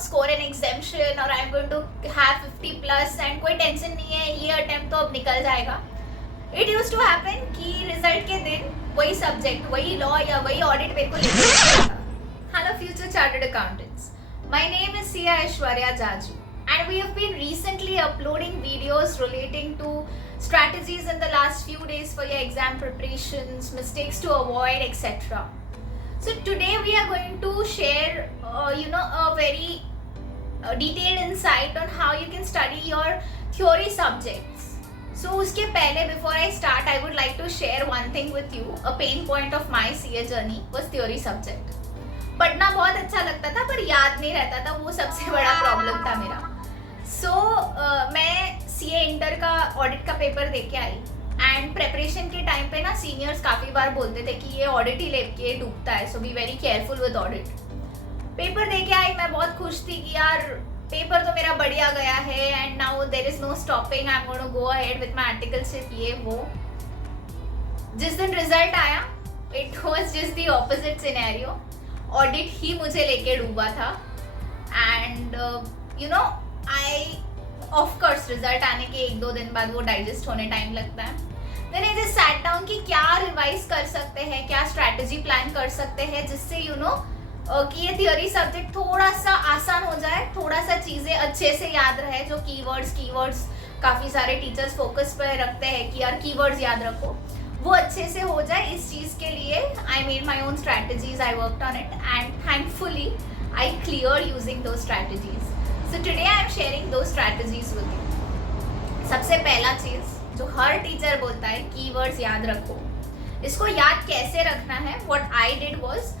score an exemption or I'm going to have 50 plus and कोई tension नहीं है, ये अटेम्प्ट तो अब निकल जाएगा. It used to happen कि रिजल्ट के दिन वही सब्जेक्ट, वही लॉ या वही ऑडिट मेरे को लेकर आता था. Hello future chartered accountants. My name is Sia Aishwarya Jaju and we have been recently uploading videos relating to strategies in the last few days for your exam preparations, mistakes to avoid, etc. So today we are going to share a very detailed insight on how you can study your theory subjects. So उसके पहले before I start I would like to share one thing with you. A pain point of my CA journey was theory subject. पढ़ना बहुत अच्छा लगता था पर याद नहीं रहता था, वो सबसे बड़ा प्रॉब्लम था मेरा. So मैं CA इंटर का ऑडिट का पेपर दे के आई एंड प्रेपरेशन के टाइम पे ना सीनियर्स काफ़ी बार बोलते थे कि ये ऑडिट ही लेके डूबता है, so be very careful with audit. Paper दे के आई, मैं बहुत खुश थी कि यार पेपर तो मेरा बढ़िया गया है and now there is no stopping, I am going to go ahead with my articleship, ये वो. जिस दिन रिजल्ट आया it was just the opposite scenario. Audit ही मुझे लेके डूबा था and I of course result आने के 1-2 दिन बाद वो डाइजेस्ट होने टाइम लगता है. Then I just sat down कि क्या रिवाइज कर सकते हैं, क्या स्ट्रैटेजी प्लान कर सकते हैं जिससे कि ये थियोरी सब्जेक्ट थोड़ा सा आसान हो जाए, थोड़ा सा चीज़ें अच्छे से याद रहे. जो कीवर्ड्स काफ़ी सारे टीचर्स फोकस पे रखते हैं कि यार कीवर्ड्स याद रखो, वो अच्छे से हो जाए. इस चीज़ के लिए I made my own strategies, I worked on it and thankfully I clear using दो strategies. So today I am sharing those strategies with you. सबसे पहला चीज़ जो हर टीचर बोलता है, कीवर्ड्स याद रखो. इसको याद कैसे रखना है? What I did was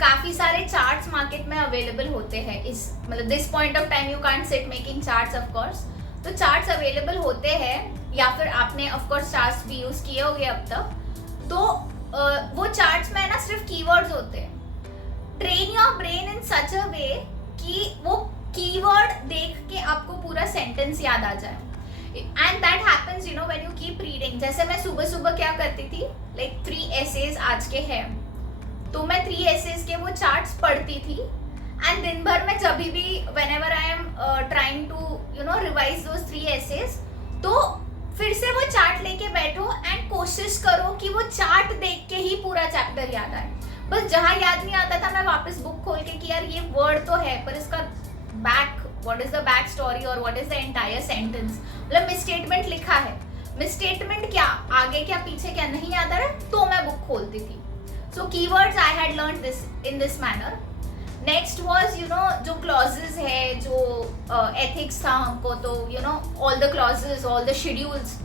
काफ़ी सारे चार्ट्स मार्केट में अवेलेबल होते हैं. इस मतलब this point of time you can't sit making charts of course. तो चार्ट्स अवेलेबल होते हैं या फिर आपने ऑफ कोर्स चार्ट्स भी यूज़ किए होंगे अब तक. तो वो चार्ट्स में ना सिर्फ कीवर्ड्स होते हैं. ट्रेन योर ब्रेन इन सच अ वे कि वो कीवर्ड देख के आपको पूरा सेंटेंस याद आ जाए. And that happens when you keep reading. जैसे मैं सुबह सुबह क्या करती थी, लाइक 3 एसेज आज के हैं तो मैं 3 एसेज के वो चार्ट्स पढ़ती थी एंड दिन भर में जब भी whenever I am trying to revise those 3 essays तो फिर से वो चार्ट लेके बैठो एंड कोशिश करो कि वो चार्ट देख के ही पूरा चैप्टर याद आए. बस जहाँ याद नहीं आता था मैं वापस बुक खोल के कि यार ये वर्ड तो है पर इसका what is the back story or what is the entire sentence. मतलब मिसस्टेटमेंट लिखा है, मिसस्टेटमेंट क्या आगे क्या पीछे क्या नहीं याद आ रहा तो मैं बुक खोलती थी. So keywords I had learn this in this manner. Next was जो क्लॉजेज है, जो एथिक्स था हमको, तो all the clauses, all the schedules.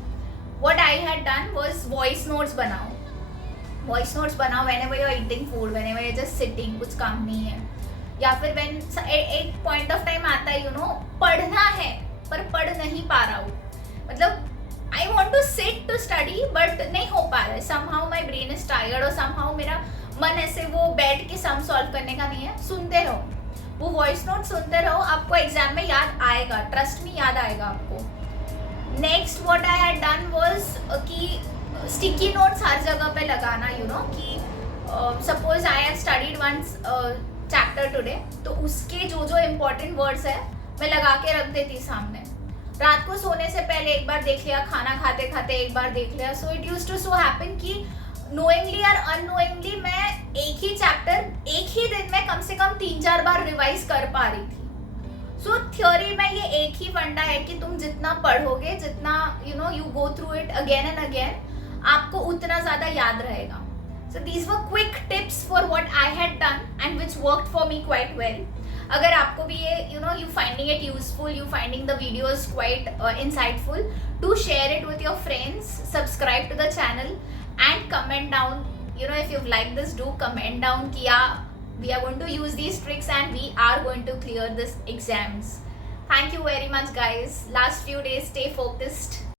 What I had done was voice notes बनाओ. वॉइस नोट्स बनाओ whenever you are eating food, whenever you are just sitting, कुछ काम नहीं है. या फिर व्हेन एक पॉइंट ऑफ टाइम आता है पढ़ना है पर पढ़ नहीं पा रहा हूँ, मतलब I want to sit to study but नहीं हो पा रहा है. Somehow my brain is tired और समहाउ मेरा मन ऐसे वो बैठ के सम सॉल्व करने का नहीं है. सुनते रहो, वो वॉइस नोट सुनते रहो, आपको एग्जाम में याद आएगा, ट्रस्ट मी याद आएगा आपको. Next what I had done was कि स्टिकी नोट्स हर जगह पे लगाना. कि suppose I have studied once chapter today, तो उसके जो इम्पोर्टेंट वर्ड्स है मैं लगा के रख देती सामने. रात को सोने से पहले एक बार देख लिया, खाना खाते खाते एक बार देख लिया. So it used to so happen कि नोइंगली और अननोइंगली मैं एक ही चैप्टर एक ही दिन में कम से कम 3-4 बार रिवाइज कर पा रही थी. सो थ्योरी में ये एक ही फंडा है कि तुम जितना पढ़ोगे, जितना you go through it again and again, आपको उतना ज़्यादा याद रहेगा. So these were quick tips for what I had done and which worked for me quite well. अगर आपको भी ये you finding it useful, you finding the videos quite insightful, do share it with your friends, subscribe to the channel and comment down. If you've liked this, do comment down कि we are going to use these tricks and we are going to clear this exams. Thank you very much guys. Last few days stay focused.